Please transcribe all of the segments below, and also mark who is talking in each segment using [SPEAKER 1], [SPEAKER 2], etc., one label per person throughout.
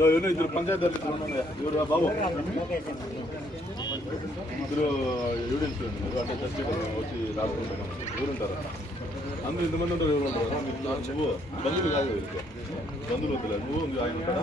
[SPEAKER 1] ఎవరు ఇద్దరు పంచాయతీ ఇద్దరు ಇವರು ಬಾಬು బాబు? ఇద్దరు ఎవిడెన్స్ అంటే జస్ట్ వచ్చి రాసుకుంటాను ఎవరుంటారు? అందరూ ఇంతమంది ఉంటారు ఎవరు ఉంటారు? నువ్వు బంధువులు కాదు బంధువులు వద్దులే. నువ్వు ఆయన ఉంటారా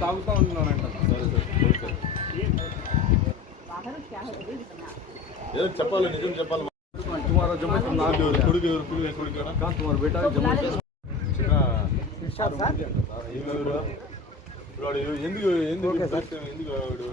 [SPEAKER 1] తాగుతా ఉంటున్నానంట సరే సరే ఏదో చెప్పాలి నిజం చెప్పాలి
[SPEAKER 2] तुम्हारा जमा
[SPEAKER 1] కొడుకు ఎవరు కొడుకు ఎవరు కొడుకు ఎవరు కొడుకు ఎవరు?
[SPEAKER 2] कहाँ तुम्हारा बेटा है जमा
[SPEAKER 1] ఏం ఎవరు? ఇప్పుడు వాడు ఎందుకు ఎందుకు ఎందుకు వాడు